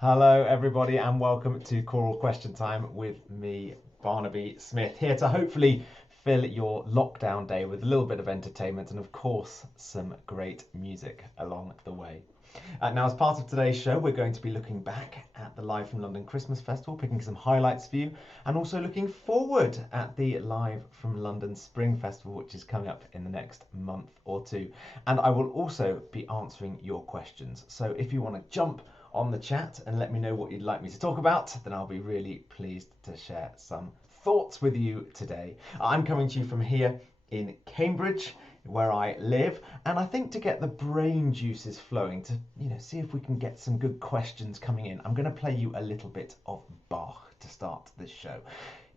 Hello, everybody, and welcome to Choral Question Time with me, Barnaby Smith, here to hopefully fill your lockdown day with a little bit of entertainment and, of course, some great music along the way. Now, as part of today's show, we're going to be looking back at the Live from London Christmas Festival, picking some highlights for you, and also looking forward at the Live from London Spring Festival, which is coming up in the next month or two. And I will also be answering your questions. So if you want to jump on the chat and let me know what you'd like me to talk about, then I'll be really pleased to share some thoughts with you today. I'm coming to you from here in Cambridge, where I live, and I think to get the brain juices flowing, to see if we can get some good questions coming in, I'm going to play you a little bit of Bach to start this show.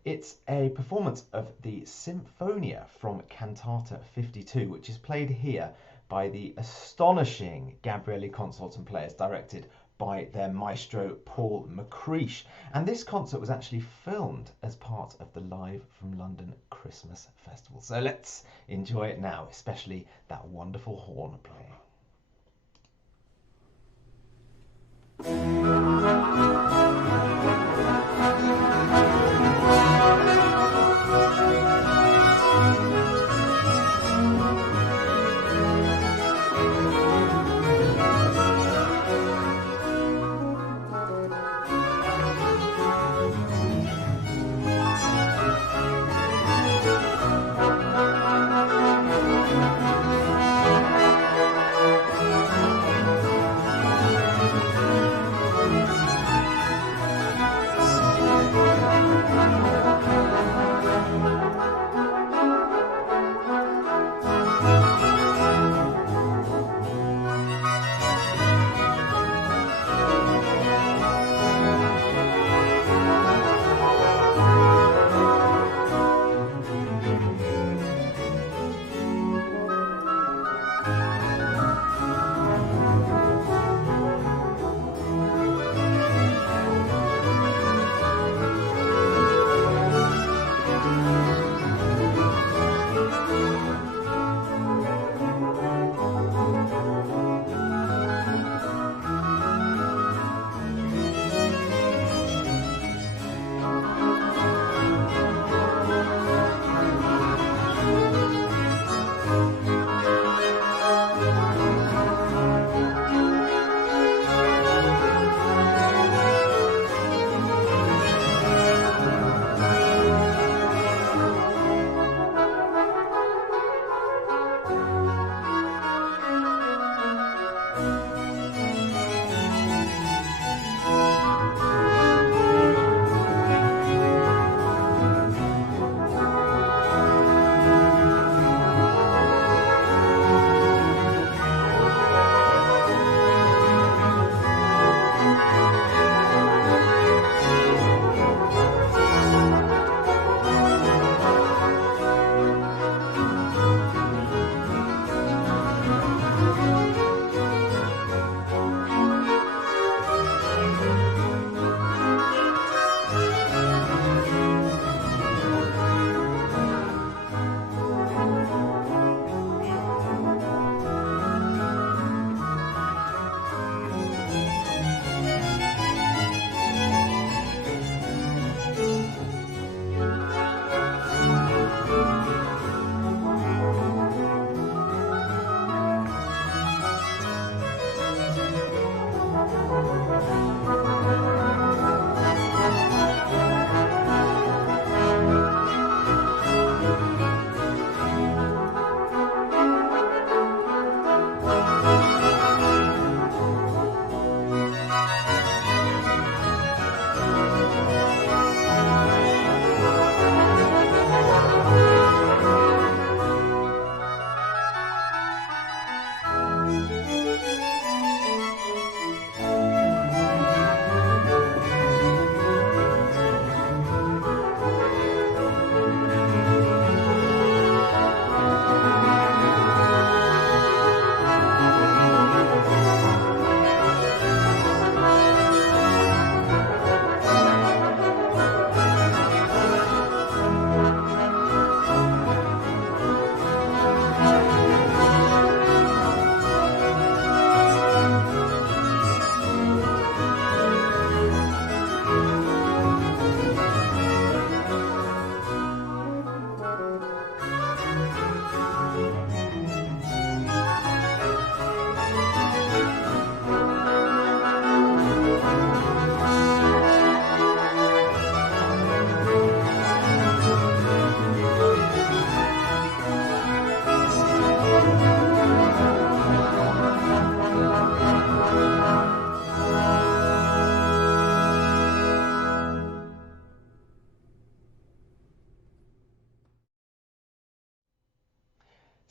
It's a performance of the Sinfonia from Cantata 52, which is played here by the astonishing Gabrieli Consorts and Players, directed by their maestro Paul McCreesh. And this concert was actually filmed as part of the Live from London Christmas Festival. So let's enjoy it now, especially that wonderful horn playing.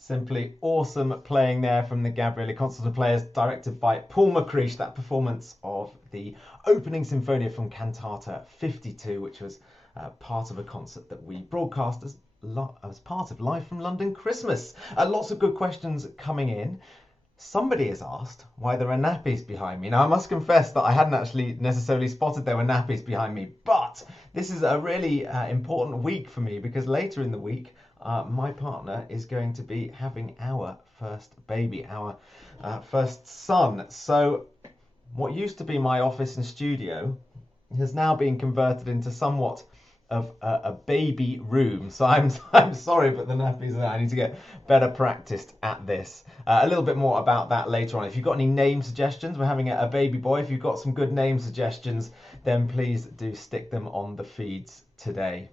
Simply awesome playing there from the Gabriele Concert of Players, directed by Paul McCreesh. That performance of the opening Sinfonia from Cantata 52, which was part of a concert that we broadcast as part of Live from London Christmas. Lots of good questions coming in. Somebody has asked why there are nappies behind me. Now, I must confess that I hadn't actually necessarily spotted there were nappies behind me, but this is a really important week for me, because later in the week, my partner is going to be having our first baby, our first son. So what used to be my office and studio has now been converted into somewhat of a baby room. So I'm sorry, but the nappies are, I need to get better practiced at this. A little bit more about that later on. If you've got any name suggestions, we're having a baby boy. If you've got some good name suggestions, then please do stick them on the feeds today.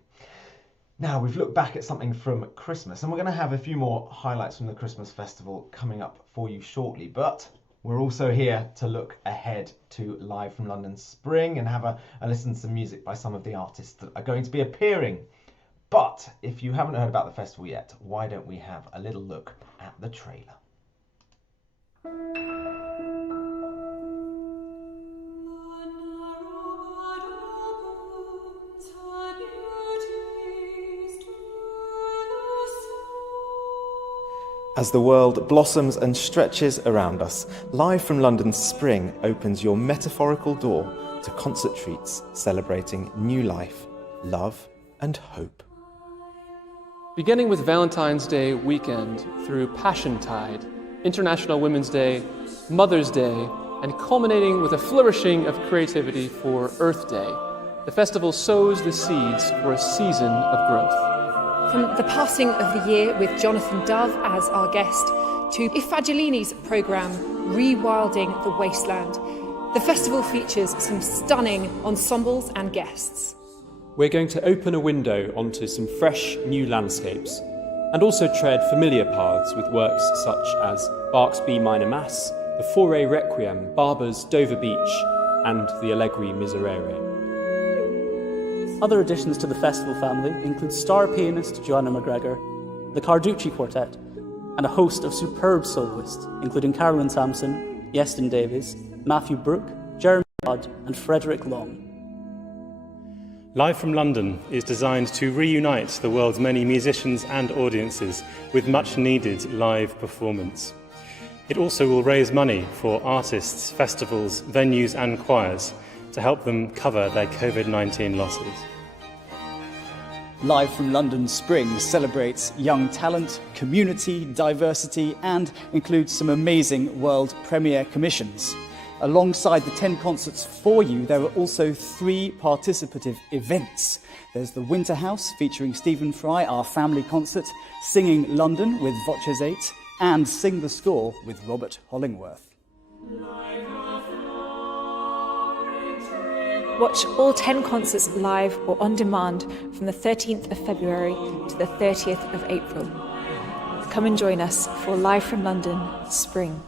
Now, we've looked back at something from Christmas, and we're going to have a few more highlights from the Christmas festival coming up for you shortly, but we're also here to look ahead to Live from London Spring and have a listen to some music by some of the artists that are going to be appearing. But if you haven't heard about the festival yet, why don't we have a little look at the trailer? As the world blossoms and stretches around us, Live from London Spring opens your metaphorical door to concert treats celebrating new life, love and hope. Beginning with Valentine's Day weekend through Passiontide, International Women's Day, Mother's Day, and culminating with a flourishing of creativity for Earth Day, the festival sows the seeds for a season of growth. From the passing of the year with Jonathan Dove as our guest to Fagiolini's programme Rewilding the Wasteland, the festival features some stunning ensembles and guests. We're going to open a window onto some fresh new landscapes and also tread familiar paths with works such as Bach's B minor Mass, the Fauré Requiem, Barber's Dover Beach and the Allegri Miserere. Other additions to the festival family include star pianist Joanna McGregor, the Carducci Quartet, and a host of superb soloists, including Carolyn Sampson, Yeston Davies, Matthew Brooke, Jeremy Budd, and Frederick Long. Live from London is designed to reunite the world's many musicians and audiences with much-needed live performance. It also will raise money for artists, festivals, venues and choirs to help them cover their COVID-19 losses. Live from London Spring celebrates young talent, community, diversity, and includes some amazing world premiere commissions. Alongside the 10 concerts for you, there are also 3 participative events. There's the Winter House featuring Stephen Fry, our family concert, Singing London with VOCES8, and Sing the Score with Robert Hollingworth. Watch all 10 concerts live or on demand from the 13th of February to the 30th of April. Come and join us for Live from London Spring.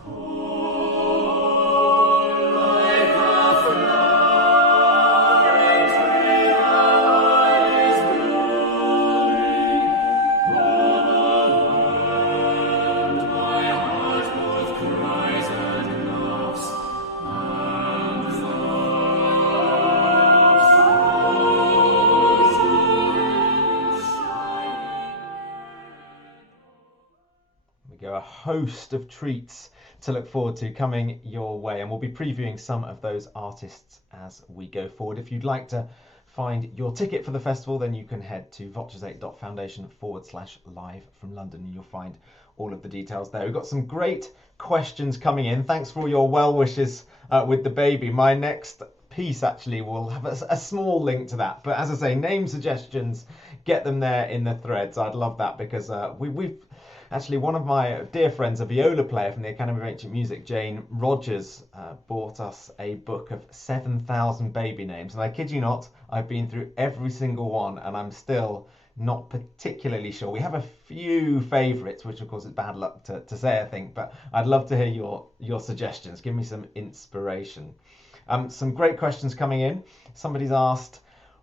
Host of treats to look forward to coming your way, and we'll be previewing some of those artists as we go forward. If you'd like to find your ticket for the festival, then you can head to voces8.foundation/live from London and you'll find all of the details there. We've got some great questions coming in. Thanks for all your well wishes with the baby. My next piece actually will have a small link to that, but as I say, name suggestions, get them there in the threads. I'd love that, because we've actually, one of my dear friends, a viola player from the Academy of Ancient Music, Jane Rogers, bought us a book of 7,000 baby names. And I kid you not, I've been through every single one and I'm still not particularly sure. We have a few favourites, which of course is bad luck to say, I think, but I'd love to hear your suggestions. Give me some inspiration. Some great questions coming in. Somebody's asked,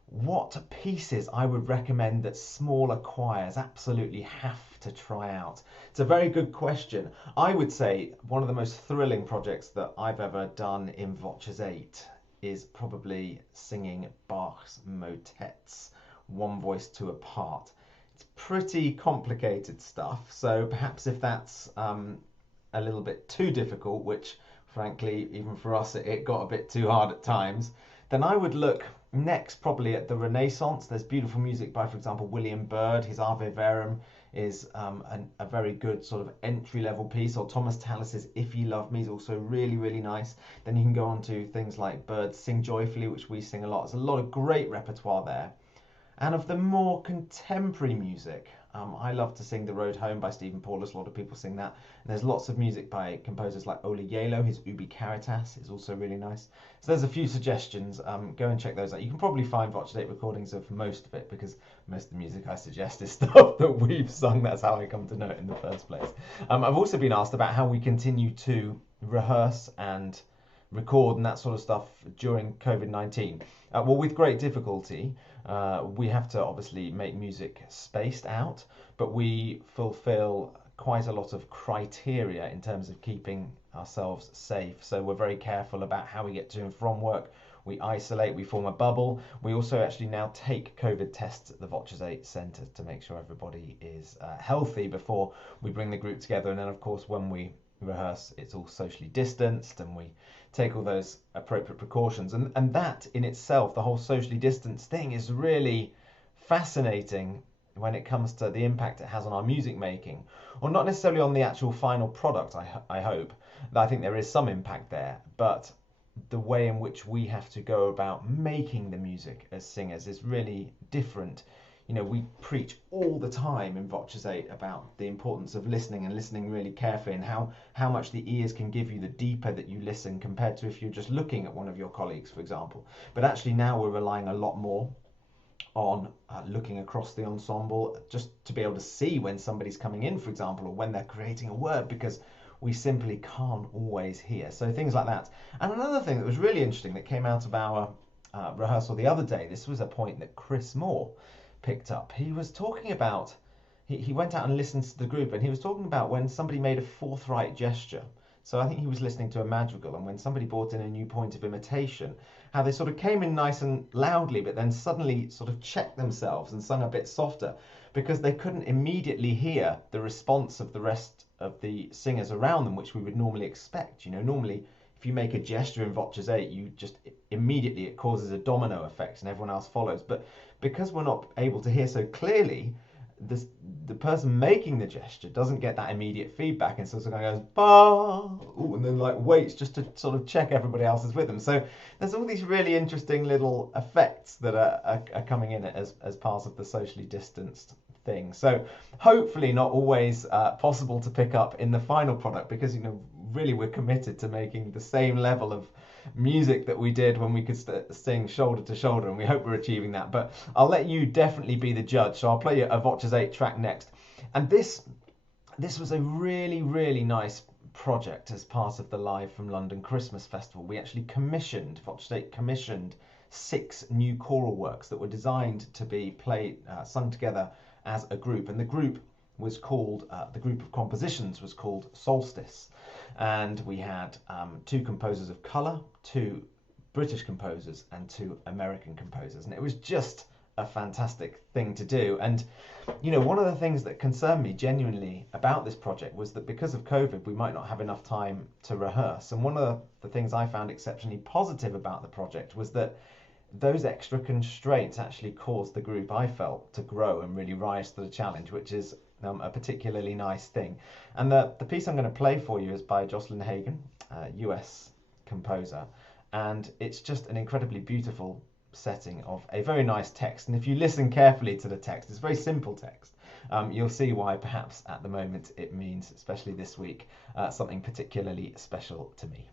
what pieces I would recommend that smaller choirs absolutely have to try out. It's a very good question. I would say one of the most thrilling projects that I've ever done in VOCES8 is probably singing Bach's motets, one voice, two apart. It's pretty complicated stuff, so perhaps if that's a little bit too difficult, which frankly, even for us, it got a bit too hard at times, then I would look next probably at the Renaissance. There's beautiful music by, for example, William Byrd. His Ave Verum is a very good sort of entry-level piece, or Thomas Tallis's If Ye Love Me is also really, really nice. Then you can go on to things like Byrd's Sing Joyfully, which we sing a lot. There's a lot of great repertoire there. And of the more contemporary music, I love to sing The Road Home by Stephen Paulus. A lot of people sing that. And there's lots of music by composers like Ola Yelo. His Ubi Caritas is also really nice. So there's a few suggestions. Go and check those out. You can probably find VOCES8 recordings of most of it, because most of the music I suggest is stuff that we've sung. That's how I come to know it in the first place. I've also been asked about how we continue to rehearse and record and that sort of stuff during COVID-19. Well, with great difficulty. We have to obviously make music spaced out, but we fulfill quite a lot of criteria in terms of keeping ourselves safe. So we're very careful about how we get to and from work. We isolate, we form a bubble. We also actually now take COVID tests at the VOCES8 Centre to make sure everybody is healthy before we bring the group together. And then, of course, when we rehearse, it's all socially distanced, and we take all those appropriate precautions. And that in itself, the whole socially distanced thing, is really fascinating when it comes to the impact it has on our music making, or not necessarily on the actual final product. I hope that, I think there is some impact there, but the way in which we have to go about making the music as singers is really different. You know, we preach all the time in VOCES8 about the importance of listening, and listening really carefully, and how much the ears can give you the deeper that you listen, compared to if you're just looking at one of your colleagues, for example. But actually now we're relying a lot more on looking across the ensemble, just to be able to see when somebody's coming in, for example, or when they're creating a word, because we simply can't always hear. So things like that. And another thing that was really interesting that came out of our rehearsal the other day, this was a point that Chris Moore picked up. He was talking about, he went out and listened to the group, and he was talking about when somebody made a forthright gesture. So I think he was listening to a madrigal, and when somebody brought in a new point of imitation, how they sort of came in nice and loudly, but then suddenly sort of checked themselves and sung a bit softer, because they couldn't immediately hear the response of the rest of the singers around them, which we would normally expect. You know, normally if you make a gesture in VOCES8, you just immediately, it causes a domino effect and everyone else follows. But because we're not able to hear so clearly, the person making the gesture doesn't get that immediate feedback, and so it goes bah, ooh, and then like waits just to sort of check everybody else is with them. So there's all these really interesting little effects that are coming in as part of the socially distanced thing. So hopefully not always possible to pick up in the final product, because, you know, really we're committed to making the same level of music that we did when we could sing shoulder to shoulder, and we hope we're achieving that. But I'll let you definitely be the judge, so I'll play you a VOCES8 track next. And this was a really, really nice project as part of the Live from London Christmas Festival. We actually VOCES8 commissioned 6 new choral works that were designed to be played, sung together as a group, and the group was called, the group of compositions was called Solstice. And we had 2 composers of colour, 2 British composers, and 2 American composers. And it was just a fantastic thing to do. And, you know, one of the things that concerned me genuinely about this project was that because of COVID, we might not have enough time to rehearse. And one of the things I found exceptionally positive about the project was that those extra constraints actually caused the group, I felt, to grow and really rise to the challenge, which is a particularly nice thing. And the piece I'm going to play for you is by Jocelyn Hagan, US composer, and it's just an incredibly beautiful setting of a very nice text. And if you listen carefully to the text, it's a very simple text, you'll see why perhaps at the moment it means, especially this week, something particularly special to me.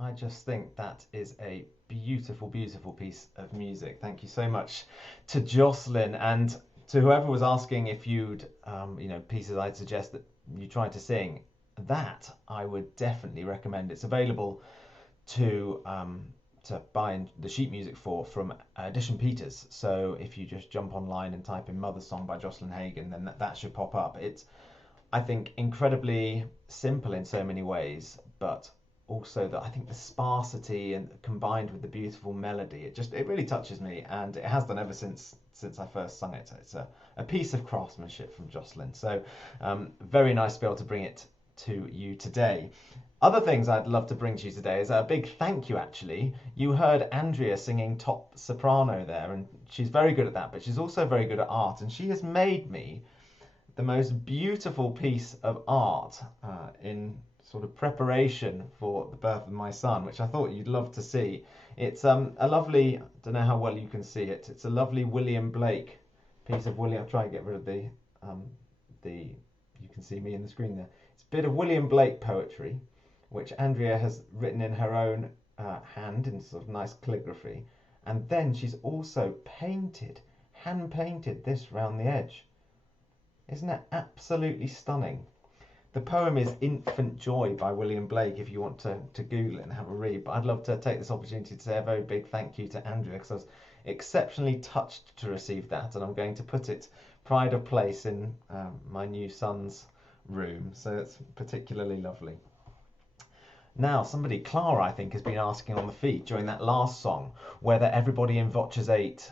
I just think that is a beautiful, beautiful piece of music. Thank you so much to Jocelyn, and to whoever was asking if you'd, pieces I'd suggest that you try to sing. That I would definitely recommend. It's available to buy the sheet music from Edition Peters. So if you just jump online and type in Mother's Song by Jocelyn Hagan, then that should pop up. It's, I think, incredibly simple in so many ways, but also that I think the sparsity and combined with the beautiful melody, it really touches me, and it has done ever since I first sung it. It's a piece of craftsmanship from Jocelyn. So very nice to be able to bring it to you today. Other things I'd love to bring to you today is a big thank you, actually. You heard Andrea singing top soprano there, and she's very good at that, but she's also very good at art, and she has made me the most beautiful piece of art in sort of preparation for the birth of my son, which I thought you'd love to see. It's a lovely, I don't know how well you can see it, it's a lovely William Blake piece of William, I'll try and get rid of you can see me in the screen there. It's a bit of William Blake poetry, which Andrea has written in her own hand in sort of nice calligraphy, and then she's also hand painted this round the edge. Isn't that absolutely stunning? The poem is Infant Joy by William Blake, if you want to Google it and have a read. But I'd love to take this opportunity to say a very big thank you to Andrea, because I was exceptionally touched to receive that, and I'm going to put it pride of place in my new son's room. So it's particularly lovely. Now, Clara, I think, has been asking on the feed during that last song whether everybody in VOCES8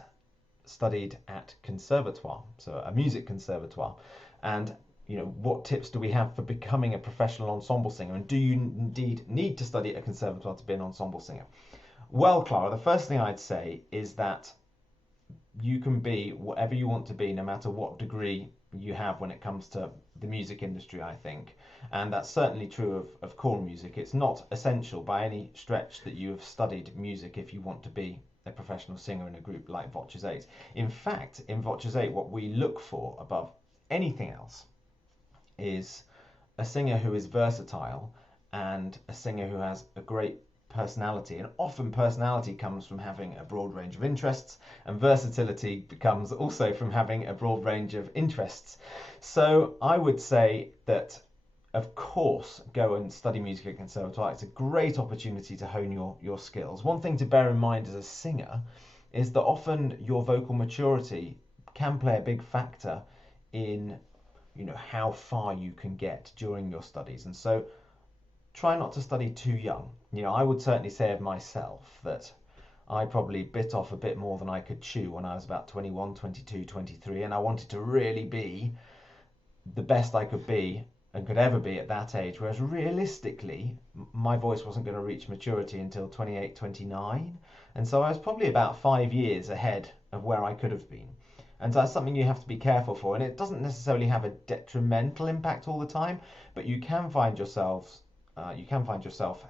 studied at conservatoire, so a music conservatoire, and what tips do we have for becoming a professional ensemble singer, and do you indeed need to study at a conservatoire to be an ensemble singer? Well, Clara, the first thing I'd say is that you can be whatever you want to be, no matter what degree you have when it comes to the music industry, I think. And that's certainly true of choral music. It's not essential by any stretch that you have studied music if you want to be a professional singer in a group like VOCES8. In fact, in VOCES8, what we look for above anything else is a singer who is versatile and a singer who has a great personality. And often personality comes from having a broad range of interests, and versatility comes also from having a broad range of interests. So I would say that, of course, go and study music at conservatoire. It's a great opportunity to hone your skills. One thing to bear in mind as a singer is that often your vocal maturity can play a big factor in how far you can get during your studies. And so try not to study too young. I would certainly say of myself that I probably bit off a bit more than I could chew when I was about 21, 22, 23, and I wanted to really be the best I could be and could ever be at that age, whereas realistically my voice wasn't going to reach maturity until 28, 29, and so I was probably about 5 years ahead of where I could have been. And so that's something you have to be careful for, and it doesn't necessarily have a detrimental impact all the time, but you can find yourself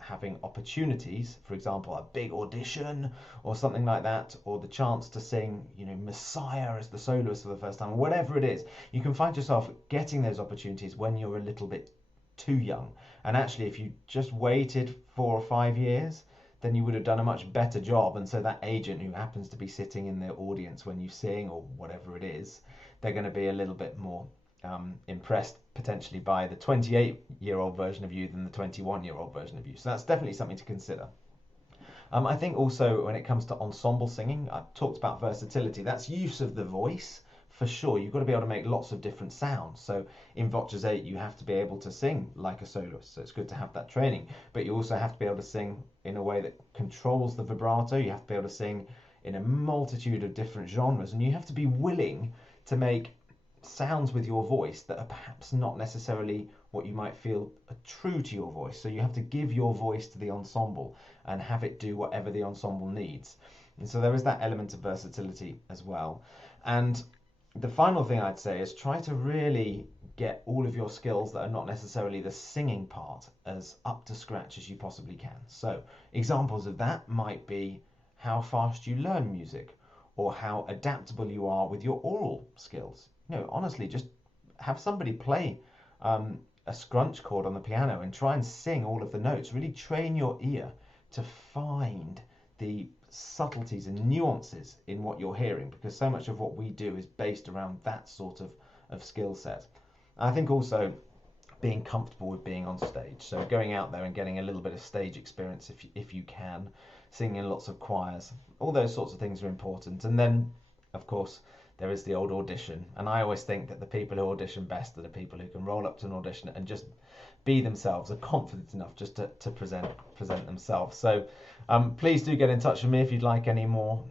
having opportunities, for example, a big audition or something like that, or the chance to sing, Messiah as the soloist for the first time, or whatever it is. You can find yourself getting those opportunities when you're a little bit too young. And actually, if you just waited 4 or 5 years, then you would have done a much better job. And so that agent who happens to be sitting in the audience when you sing or whatever it is, they're going to be a little bit more impressed potentially by the 28-year-old version of you than the 21-year-old version of you. So that's definitely something to consider. I think also when it comes to ensemble singing, I've talked about versatility. That's use of the voice. For sure, you've got to be able to make lots of different sounds. So in VOCES8, you have to be able to sing like a soloist, so it's good to have that training. But you also have to be able to sing in a way that controls the vibrato. You have to be able to sing in a multitude of different genres, and you have to be willing to make sounds with your voice that are perhaps not necessarily what you might feel are true to your voice. So you have to give your voice to the ensemble and have it do whatever the ensemble needs. And so there is that element of versatility as well. And the final thing I'd say is try to really get all of your skills that are not necessarily the singing part as up to scratch as you possibly can. So examples of that might be how fast you learn music, or how adaptable you are with your oral skills. Honestly, just have somebody play a scrunch chord on the piano and try and sing all of the notes. Really train your ear to find the subtleties and nuances in what you're hearing, because so much of what we do is based around that sort of skill set. And I think also being comfortable with being on stage, so going out there and getting a little bit of stage experience if you can, singing in lots of choirs, all those sorts of things are important. And then of course there is the old audition, and I always think that the people who audition best are the people who can roll up to an audition and just be themselves, are confident enough just to present themselves. So please do get in touch with me if you'd like any more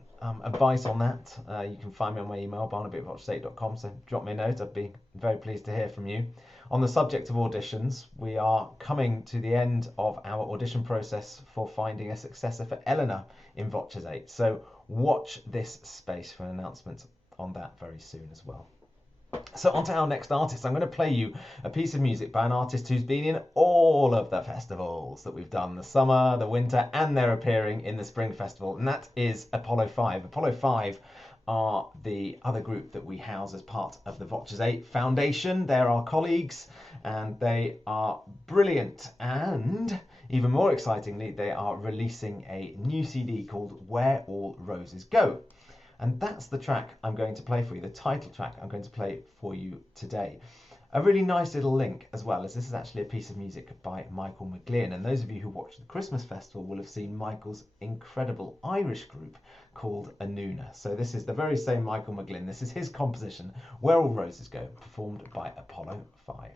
advice on that. You can find me on my email, barnaby@voces8.com, so drop me a note. I'd be very pleased to hear from you. On the subject of auditions, we are coming to the end of our audition process for finding a successor for Eleanor in VOCES8. So watch this space for an announcement on that very soon as well. So on to our next artist. I'm going to play you a piece of music by an artist who's been in all of the festivals that we've done, the summer, the winter, and they're appearing in the spring festival, and that is Apollo 5. Apollo 5 are the other group that we house as part of the VOCES8 Foundation. They're our colleagues and they are brilliant, and even more excitingly, they are releasing a new CD called Where All Roses Go. And that's the track I'm going to play for you, the title track I'm going to play for you today. A really nice little link as well, as this is actually a piece of music by Michael McGlynn, and those of you who watched the Christmas festival will have seen Michael's incredible Irish group called Anuna. So this is the very same Michael McGlynn. This is his composition, Where All Roses Go, performed by Apollo 5.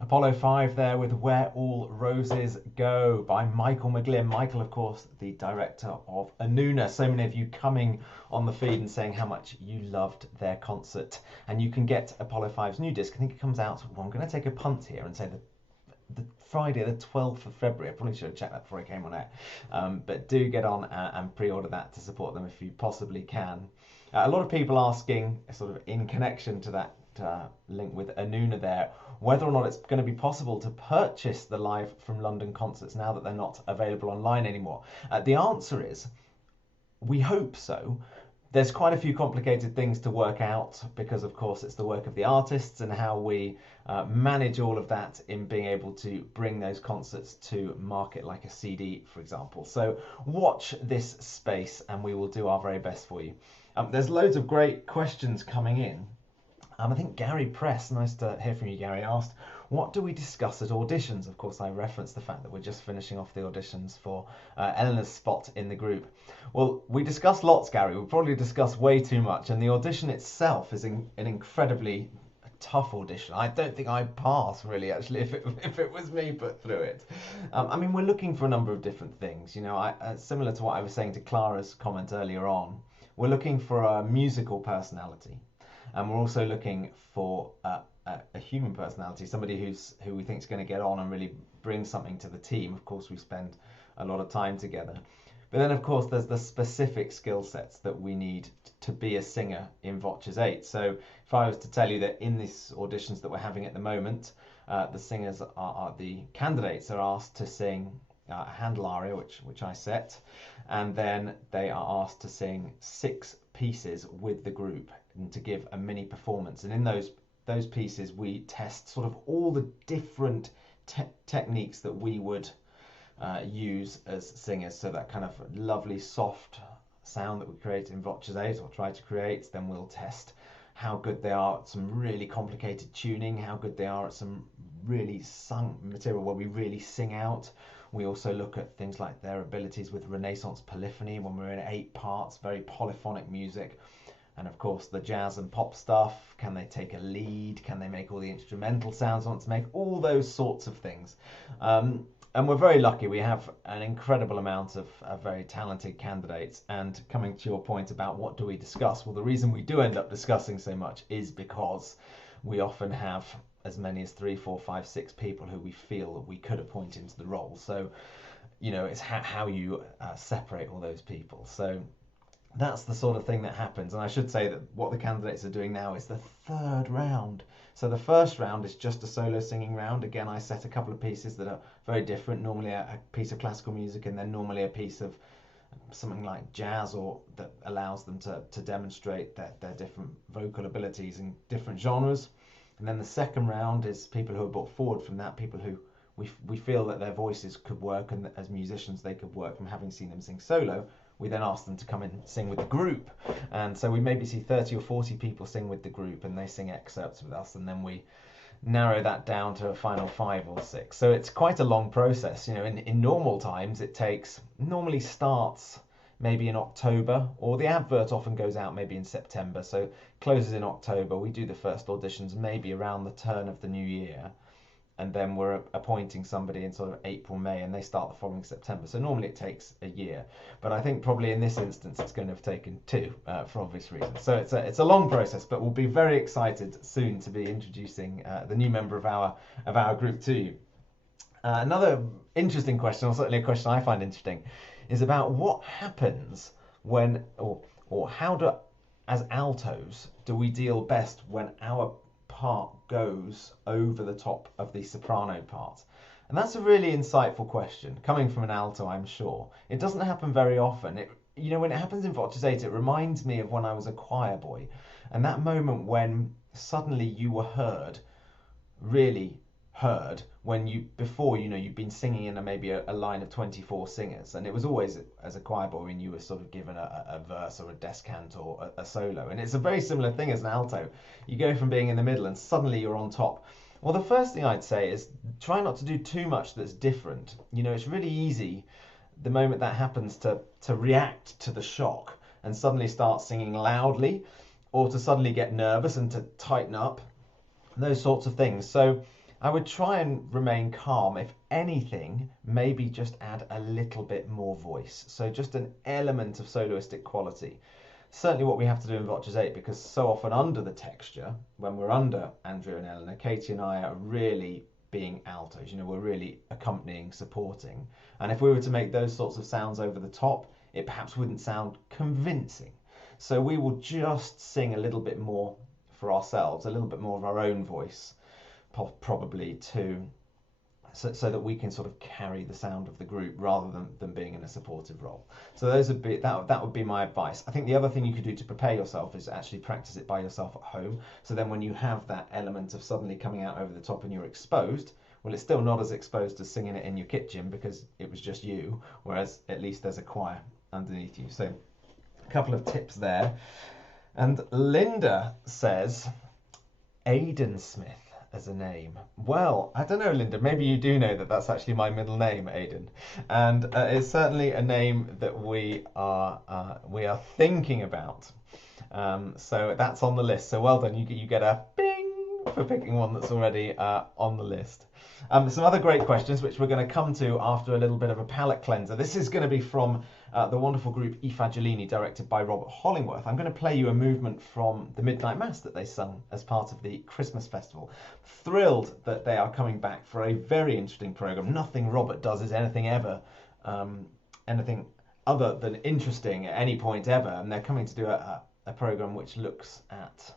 Apollo 5 there with Where All Roses Go by Michael McGlynn. Michael, of course, the director of Anuna. So many of you coming on the feed and saying how much you loved their concert. And you can get Apollo 5's new disc. I think it comes out, well, I'm going to take a punt here and say the Friday, the 12th of February. I probably should have checked that before I came on air. But do get on and pre-order that to support them if you possibly can. A lot of people asking, sort of in connection to that link with Anuna there, whether or not it's going to be possible to purchase the Live from London concerts now that they're not available online anymore. The answer is, we hope so. There's quite a few complicated things to work out because, of course, it's the work of the artists and how we manage all of that in being able to bring those concerts to market like a CD, for example. So watch this space and we will do our very best for you. There's loads of great questions coming in. I think Gary Press, nice to hear from you, Gary, asked, what do we discuss at auditions? Of course, I referenced the fact that we're just finishing off the auditions for Eleanor's spot in the group. Well, we discuss lots, Gary. We probably discuss way too much, and the audition itself is an incredibly tough audition. I don't think I'd pass, really, actually, if it was me put through it. I mean, we're looking for a number of different things. You know, similar to what I was saying to Clara's comment earlier on, we're looking for a musical personality. And we're also looking for a human personality, somebody who we think is going to get on and really bring something to the team. Of course, we spend a lot of time together. But then, of course, there's the specific skill sets that we need to be a singer in VOCES8. So if I was to tell you that in these auditions that we're having at the moment, the singers the candidates are asked to sing a Handel aria, which I set, and then they are asked to sing 6 pieces with the group and to give a mini performance. And in those pieces we test sort of all the different techniques that we would use as singers. So that kind of lovely soft sound that we create in VOCES8 or try to create, then we'll test how good they are at some really complicated tuning, how good they are at some really sung material where we really sing out. We also look at things like their abilities with Renaissance polyphony when we're in 8 parts, very polyphonic music. And of course the jazz and pop stuff, can they take a lead, can they make all the instrumental sounds I want to make, all those sorts of things. And we're very lucky, we have an incredible amount of very talented candidates. And coming to your point about what do we discuss, well, the reason we do end up discussing so much is because we often have as many as 3, 4, 5, 6 people who we feel that we could appoint into the role. So, you know, it's how you separate all those people. So that's the sort of thing that happens. And I should say that what the candidates are doing now is the 3rd round. So the first round is just a solo singing round. Again, I set a couple of pieces that are very different, normally a piece of classical music and then normally a piece of something like jazz, or that allows them to demonstrate their different vocal abilities in different genres. And then the second round is people who are brought forward from that, people who we feel that their voices could work and that as musicians they could work from having seen them sing solo. We then ask them to come and sing with the group. And so we maybe see 30 or 40 people sing with the group and they sing excerpts with us, and then we narrow that down to a final 5 or 6. So it's quite a long process. You know, in normal times it normally starts maybe in October, or the advert often goes out maybe in September, so closes in October. We do the first auditions maybe around the turn of the new year, and then we're appointing somebody in sort of April, May, and they start the following September. So normally it takes a year, but I think probably in this instance it's going to have taken 2 for obvious reasons. So it's a long process, but we'll be very excited soon to be introducing the new member of our group to you. Another interesting question, or certainly a question I find interesting, is about what happens when, or how as altos, do we deal best when our part goes over the top of the soprano part? And that's a really insightful question, coming from an alto, I'm sure. It doesn't happen very often. You know, when it happens in VOCES8, it reminds me of when I was a choir boy, and that moment when suddenly you were heard, really heard, when you've been singing in maybe a line of 24 singers, and it was always as a choir boy when you were sort of given a verse or a descant or a solo. And it's a very similar thing as an alto. You go from being in the middle and suddenly you're on top. Well, the first thing I'd say is try not to do too much that's different. You know, it's really easy the moment that happens to react to the shock and suddenly start singing loudly, or to suddenly get nervous and to tighten up, those sorts of things. So I would try and remain calm. If anything, maybe just add a little bit more voice. So just an element of soloistic quality. Certainly what we have to do in VOCES8, because so often under the texture, when we're under Andrew and Eleanor, Katie and I are really being altos, we're really accompanying, supporting. And if we were to make those sorts of sounds over the top, it perhaps wouldn't sound convincing. So we will just sing a little bit more for ourselves, a little bit more of our own voice, probably too, so that we can sort of carry the sound of the group rather than being in a supportive role. So those would be that would be my advice. I think the other thing you could do to prepare yourself is actually practice it by yourself at home. So then when you have that element of suddenly coming out over the top and you're exposed, well, it's still not as exposed as singing it in your kitchen because it was just you, whereas at least there's a choir underneath you. So a couple of tips there. And Linda says, Aidan Smith as a name. Well, I don't know, Linda, maybe you do know that that's actually my middle name, Aidan. And it's certainly a name that we are thinking about. So that's on the list. So well done, you get a bing for picking one that's already on the list. Some other great questions, which we're going to come to after a little bit of a palate cleanser. This is going to be from the wonderful group Fagiolini, directed by Robert Hollingworth. I'm going to play you a movement from the Midnight Mass that they sung as part of the Christmas festival. Thrilled that they are coming back for a very interesting programme. Nothing Robert does is anything other than interesting at any point ever. And they're coming to do a programme which looks at,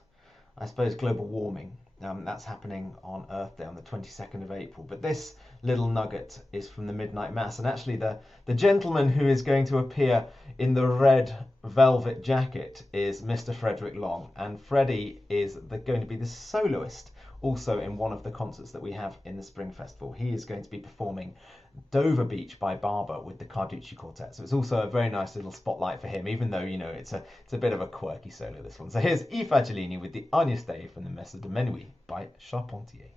I suppose, global warming. That's happening on Earth Day on the 22nd of April. But this little nugget is from the Midnight Mass. And actually the gentleman who is going to appear in the red velvet jacket is Mr. Frederick Long. And Freddie is going to be the soloist also in one of the concerts that we have in the Spring Festival. He is going to be performing Dover Beach by Barber with the Carducci Quartet. So it's also a very nice little spotlight for him, even though, it's a bit of a quirky solo, this one. So here's Fagiolini with the Agnus Dei from the Messe de Menuit by Charpentier.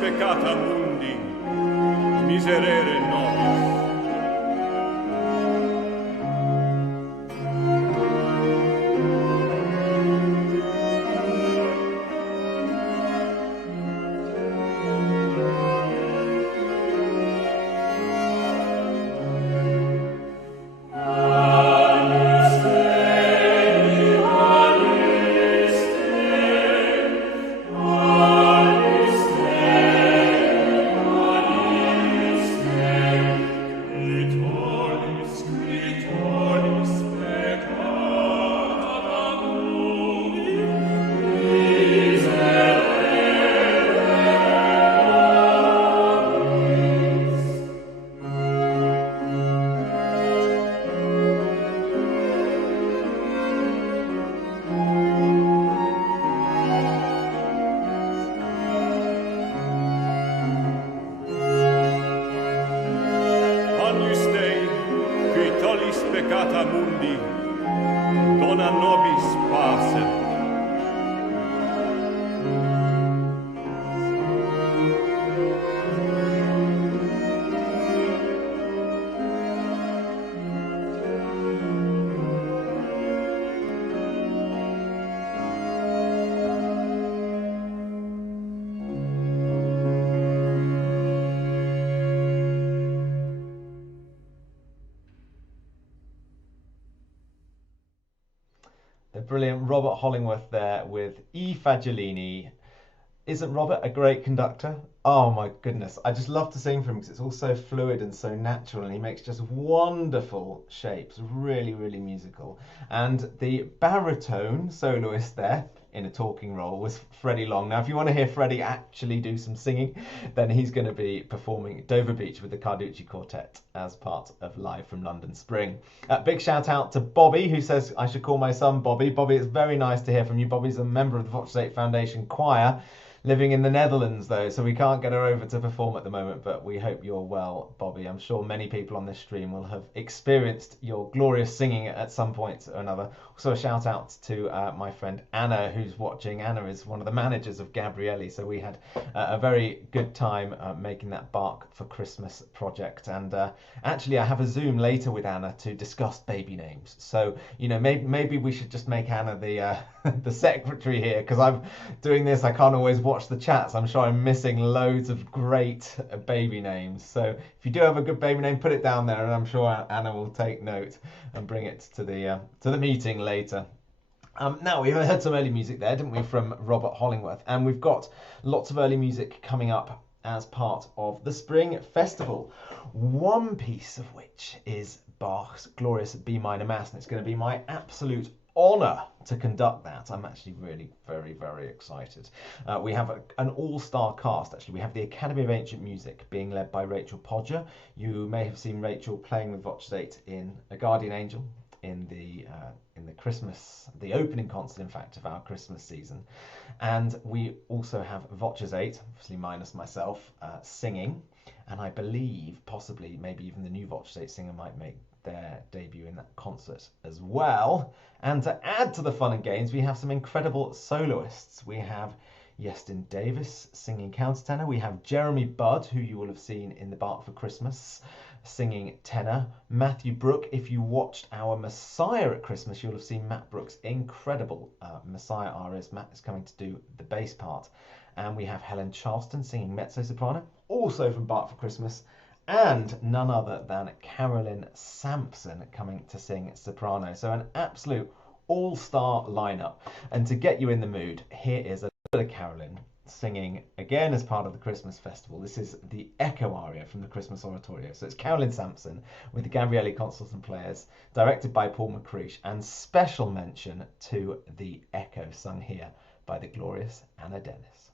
Peccata mundi, miserere nobis. peccata mundi, dona nobis pacem. The brilliant Robert Hollingworth there with Fagiolini. Isn't Robert a great conductor? Oh my goodness, I just love to sing for him because it's all so fluid and so natural, and he makes just wonderful shapes, really, really musical. And the baritone soloist there, in a talking role, was Freddie Long. Now, if you want to hear Freddie actually do some singing, then he's going to be performing Dover Beach with the Carducci Quartet as part of Live from London Spring. Big shout out to Bobby, who says I should call my son Bobby. Bobby, it's very nice to hear from you. Bobby's a member of the VOCES8 Foundation Choir. living in the Netherlands though, so we can't get her over to perform at the moment, but we hope you're well, Bobby. I'm sure many people on this stream will have experienced your glorious singing at some point or another. Also a shout out to my friend Anna, who's watching. Anna is one of the managers of Gabrielli, so we had a very good time making that Bach for Christmas project. And actually I have a Zoom later with Anna to discuss baby names. So, you know, maybe we should just make Anna the the secretary here, because I'm doing this, I can't always watch the chats. I'm sure I'm missing loads of great baby names. So if you do have a good baby name, put it down there, and I'm sure Anna will take note and bring it to the meeting later. Now, we heard some early music there, didn't we, from Robert Hollingworth, and we've got lots of early music coming up as part of the Spring Festival, one piece of which is Bach's glorious B minor Mass, and it's going to be my absolute honour to conduct that. I'm actually really very, very excited. We have an all-star cast, actually. We have the Academy of Ancient Music being led by Rachel Podger. You may have seen Rachel playing with VOCES8 in A Guardian Angel in the Christmas, the opening concert, in fact, of our Christmas season. And we also have VOCES8, obviously minus myself, singing. And I believe possibly maybe even the new VOCES8 singer might make their debut in that concert as well. And to add to the fun and games, we have some incredible soloists. We have Yestin Davis singing countertenor. We have Jeremy Budd, who you will have seen in the Bach for Christmas, singing tenor. Matthew Brook, if you watched our Messiah at Christmas, you'll have seen Matt Brook's incredible Messiah arias. Matt is coming to do the bass part. And we have Helen Charleston singing mezzo-soprano, also from Bach for Christmas, and none other than Carolyn Sampson coming to sing soprano. So an absolute all-star lineup. And to get you in the mood, here is a bit of Carolyn singing again as part of the Christmas festival. This is the Echo aria from the Christmas Oratorio. So it's Carolyn Sampson with the Gabrielli Concerts and Players, directed by Paul McCreish, and special mention to the Echo, sung here by the glorious Anna Dennis.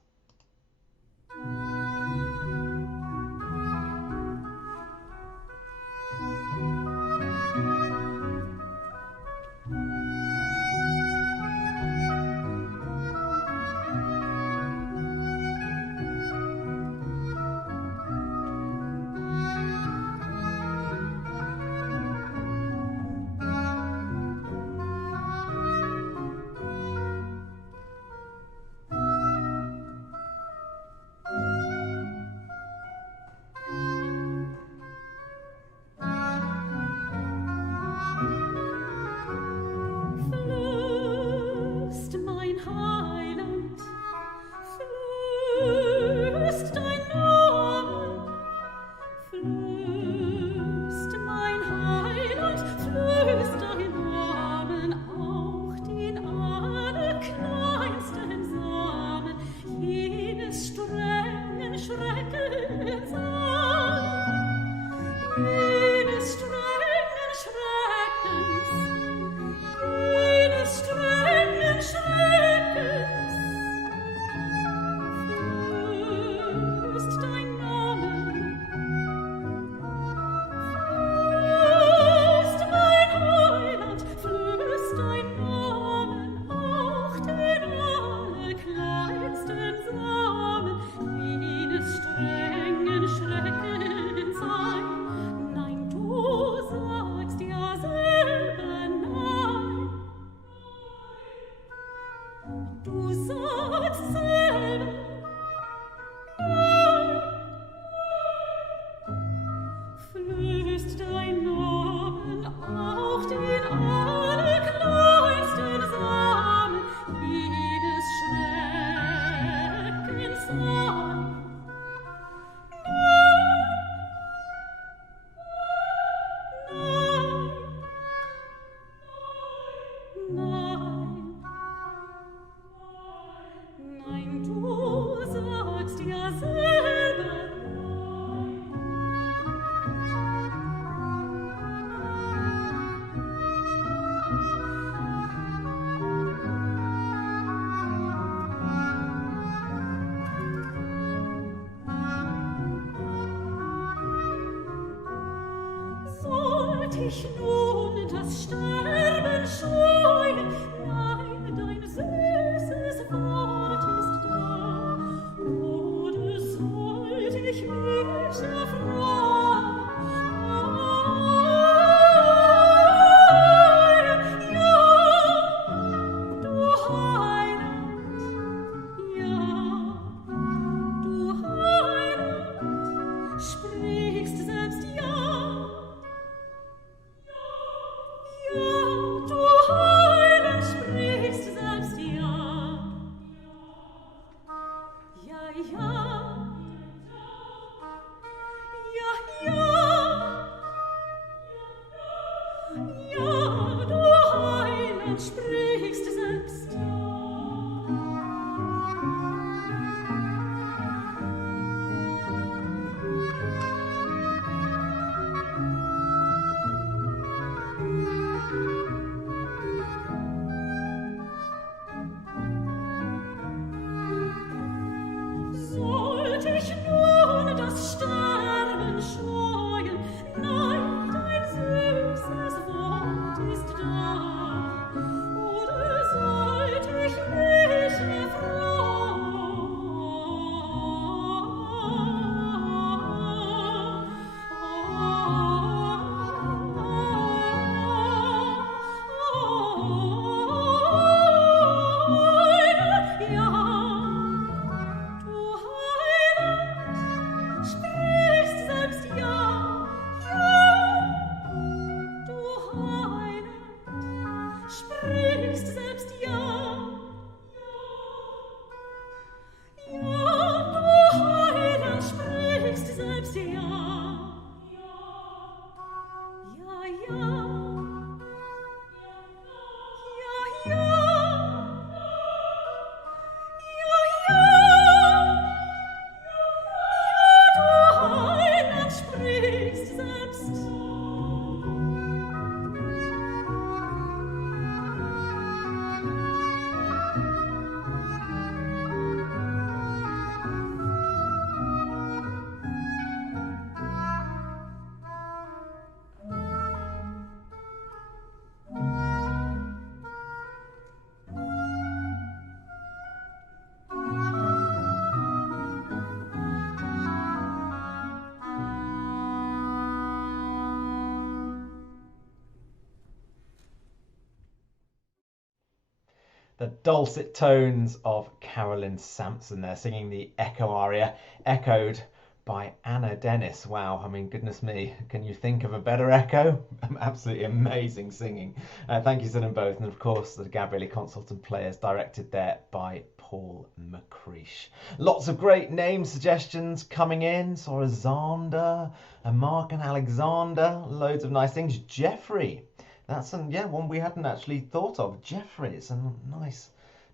The dulcet tones of Carolyn Sampson there singing the Echo aria, echoed by Anna Dennis. Wow, I mean, goodness me, can you think of a better echo? Absolutely amazing singing. Thank you to them both. And of course, the Gabriele Consultant Players, directed there by Paul McCreesh. Lots of great name suggestions coming in. Saw a Zander, a Mark and Alexander, loads of nice things. Jeffrey. That's one we hadn't actually thought of. Jeffrey, it's a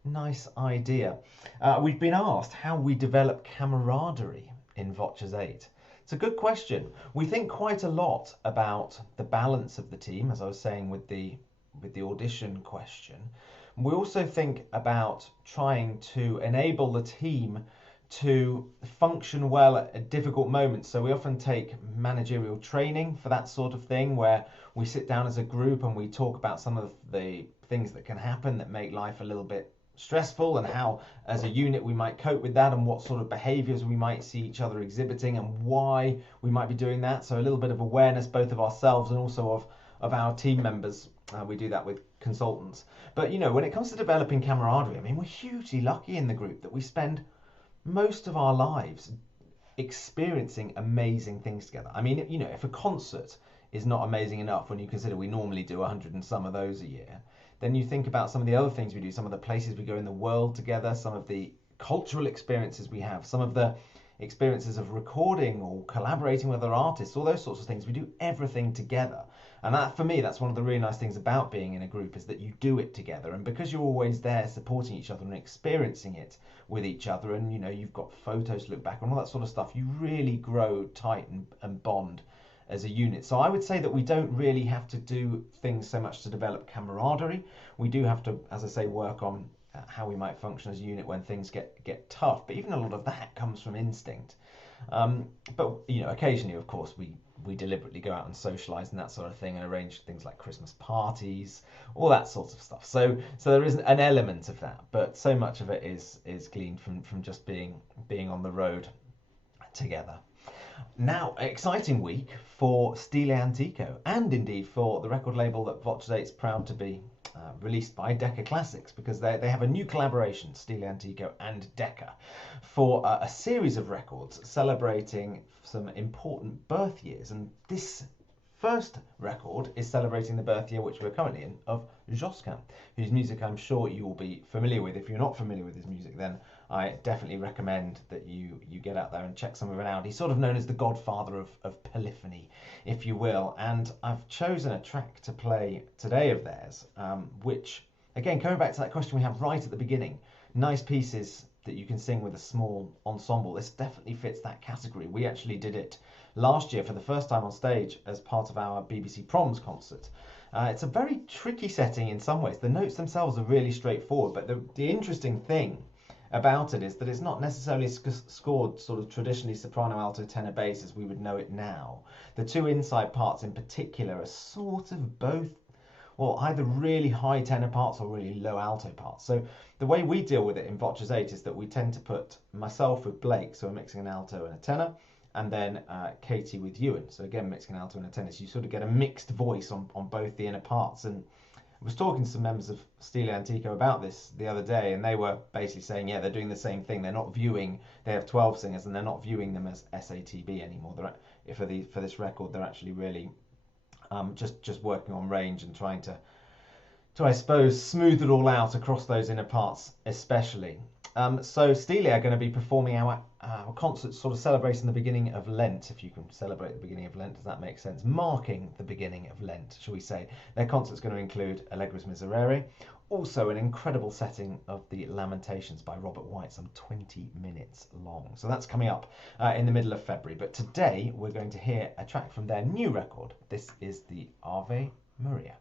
nice idea. We've been asked how we develop camaraderie in VOCES8. It's a good question. We think quite a lot about the balance of the team, as I was saying with the audition question. We also think about trying to enable the team to function well at difficult moments. So we often take managerial training for that sort of thing, where we sit down as a group and we talk about some of the things that can happen that make life a little bit stressful, and how as a unit we might cope with that, and what sort of behaviors we might see each other exhibiting and why we might be doing that. So a little bit of awareness both of ourselves and also of our team members. We do that with consultants. But when it comes to developing camaraderie, I mean, we're hugely lucky in the group that we spend most of our lives experiencing amazing things together. I mean, if a concert is not amazing enough when you consider we normally do 100 and some of those a year, then you think about some of the other things we do, some of the places we go in the world together, some of the cultural experiences we have, some of the experiences of recording or collaborating with other artists, all those sorts of things. We do everything together. And that, for me, that's one of the really nice things about being in a group, is that you do it together. And because you're always there supporting each other and experiencing it with each other, and you've got photos to look back on, all that sort of stuff, you really grow tight and bond as a unit. So I would say that we don't really have to do things so much to develop camaraderie. We do have to, as I say, work on how we might function as a unit when things get tough. But even a lot of that comes from instinct. But occasionally, of course, we deliberately go out and socialise and that sort of thing, and arrange things like Christmas parties, all that sort of stuff. So there is an element of that, but so much of it is gleaned from just being on the road together. Now, exciting week for Stile Antico, and indeed for the record label that VOCES8 is proud to be released by Decca Classics, because they have a new collaboration, Stile Antico and Decca, for a series of records celebrating some important birth years. And this first record is celebrating the birth year, which we're currently in, of Josquin, whose music I'm sure you will be familiar with. If you're not familiar with his music, then I definitely recommend that you get out there and check some of it out. He's sort of known as the godfather of polyphony, if you will. And I've chosen a track to play today of theirs, which, again, coming back to that question we have right at the beginning, nice pieces that you can sing with a small ensemble. This definitely fits that category. We actually did it last year for the first time on stage as part of our BBC Proms concert. It's a very tricky setting in some ways. The notes themselves are really straightforward, but the interesting thing about it is that it's not necessarily scored sort of traditionally soprano, alto, tenor, bass as we would know it now. The two inside parts in particular are sort of both, well, either really high tenor parts or really low alto parts. So the way we deal with it in VOCES8 is that we tend to put myself with Blake, so we're mixing an alto and a tenor, and then Katie with Ewan, so again mixing an alto and a tenor. So you sort of get a mixed voice on both the inner parts. And I was talking to some members of Stile Antico about this the other day, and they were basically saying, yeah, they're doing the same thing. They're not viewing, they have 12 singers, and they're not viewing them as SATB anymore. For this record, they're actually really just working on range and trying to I suppose smooth it all out across those inner parts especially. So Stile are going to be performing our concert, sort of celebrating the beginning of Lent, if you can celebrate the beginning of Lent, does that make sense? Marking the beginning of Lent, shall we say. Their concert's going to include Allegris Miserere, also an incredible setting of the Lamentations by Robert White, some 20 minutes long. So that's coming up in the middle of February. But today we're going to hear a track from their new record. This is the Ave Maria.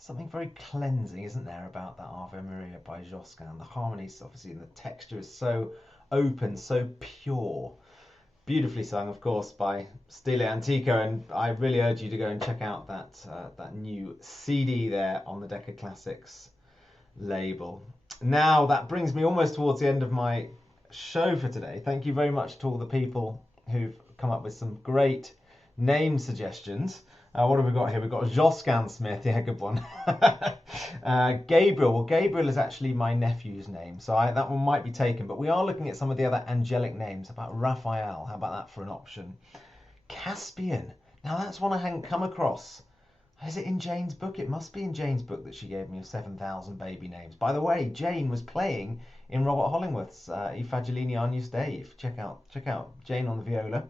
Something very cleansing, isn't there, about that Ave Maria by Josquin? The harmonies, obviously, and the texture is so open, so pure. Beautifully sung, of course, by Stile Antico, and I really urge you to go and check out that new CD there on the Decca Classics label. Now, that brings me almost towards the end of my show for today. Thank you very much to all the people who've come up with some great name suggestions. What have we got here? We've got Josquin Smith, yeah, good one. Gabriel, well, Gabriel is actually my nephew's name, so that one might be taken, but we are looking at some of the other angelic names. How about Raphael? How about that for an option? Caspian, now that's one I hadn't come across. Is it in Jane's book? It must be in Jane's book that she gave me of 7,000 baby names. By the way, Jane was playing in Robert Hollingworth's I Fagiolini Agnus Dei. Check out Jane on the viola.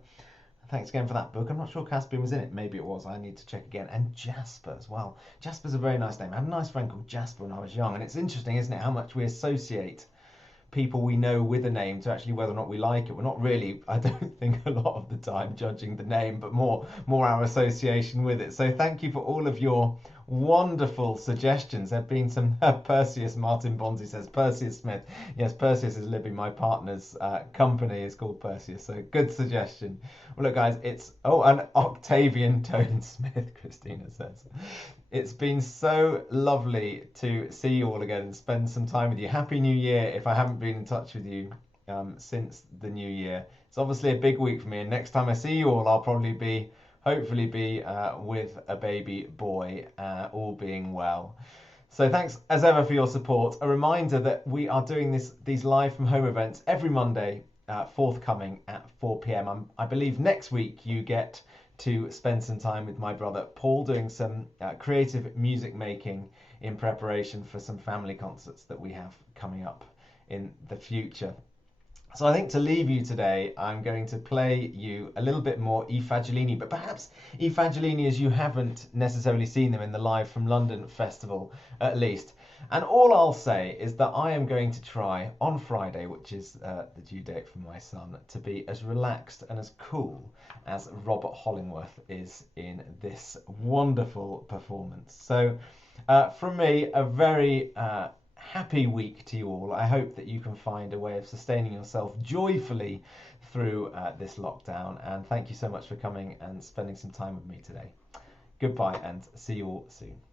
Thanks again for that book. I'm not sure Caspian was in it. Maybe it was. I need to check again. And Jasper as well. Jasper's a very nice name. I had a nice friend called Jasper when I was young. And it's interesting, isn't it, how much we associate people we know with a name to actually whether or not we like it. We're not really, I don't think, a lot of the time judging the name, but more our association with it. So thank you for all of your wonderful suggestions. There have been some Perseus, Martin Bonzi says Perseus Smith. Yes, Perseus is Libby, my partner's company is called Perseus, so good suggestion. Well, look guys, it's an Octavian Tone Smith, Christina says. It's been so lovely to see you all again and spend some time with you. Happy New Year if I haven't been in touch with you since the new year. It's obviously a big week for me, and next time I see you all I'll probably hopefully be with a baby boy, all being well. So thanks as ever for your support. A reminder that we are doing these live from home events every Monday, forthcoming at 4 p.m. I believe next week you get to spend some time with my brother Paul doing some creative music making in preparation for some family concerts that we have coming up in the future. So I think to leave you today, I'm going to play you a little bit more I Fagiolini, but perhaps I Fagiolini as you haven't necessarily seen them in the Live from London festival, at least. And all I'll say is that I am going to try on Friday, which is the due date for my son, to be as relaxed and as cool as Robert Hollingworth is in this wonderful performance. So from me, a very happy week to you all. I hope that you can find a way of sustaining yourself joyfully through this lockdown, and thank you so much for coming and spending some time with me today. Goodbye and see you all soon.